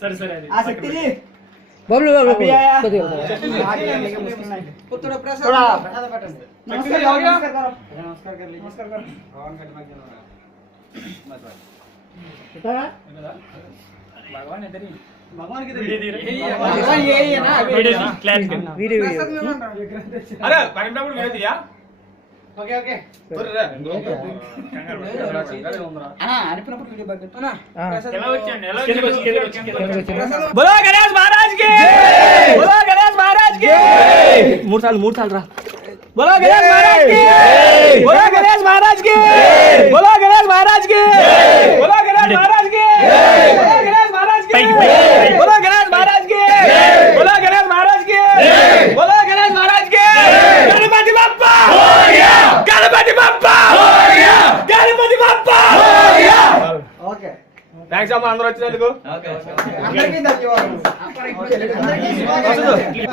సరే సరే అది ఆ శక్తిది బబ్లు బబ్లు అభి ఆయా కొద్దిగా थोड़ा प्रसाद पटंడి नमस्कार करो नमस्कार कर लीजिए नमस्कार करो भगवान का दिमाग जला बस बस इतना भगवान इधर ही भगवान की भगवान यही है ना वीडियो क्लैश कर वीडियो अरे पकड़ा वीडियो दिया ओके ओके అన్న అనిపినప్పుడు వీడియో బ్యాక్ అన్న ఎలా వచ్చాండి ఎలా వచ్చాను बोलो गणेश महाराज की जय बोलो गणेश महाराज की जय मूड साल रा बोलो गणेश महाराज की जय बोलो गणेश महाराज की जय बोलो गणेश महाराज की जय बोलो गणेश महाराज की जय बोलो गणेश महाराज की जय बोलो गणेश महाराज की जय बोलो गणेश महाराज की जय बोलो गणेश महाराज की जय गणपति बप्पा मोरया गणपति बप्पा मोरया गणपति बप्पा मोरया ఓకే థాంక్స్ అమ్మ అందరూ వచ్చినందుకు అందరికీ ధన్యవాదాలు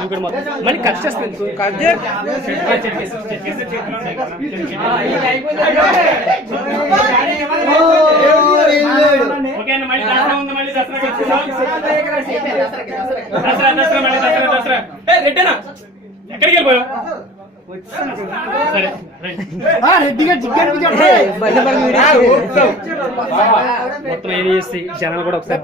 ఇక్కడ మళ్ళీ కట్ చేస్తాను కట్ ఓకే అన్న మళ్ళీ దసరా ఉంది మళ్ళీ దసరా ఏ రెడ్డేనా ఎక్కడికి వెళ్ళిపోయావు సరే రెడ్డిగా చికెన్ మొత్తం ఏది చేసి జనాలు కూడా ఒకసారి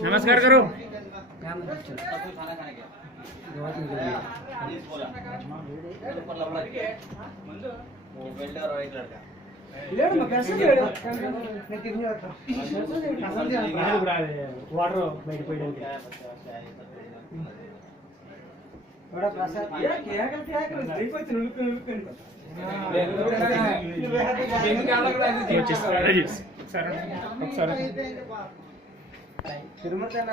नमस्कार करो వాటర్ బయట పోయడానికి थोड़ा प्रसाद ఒకసారి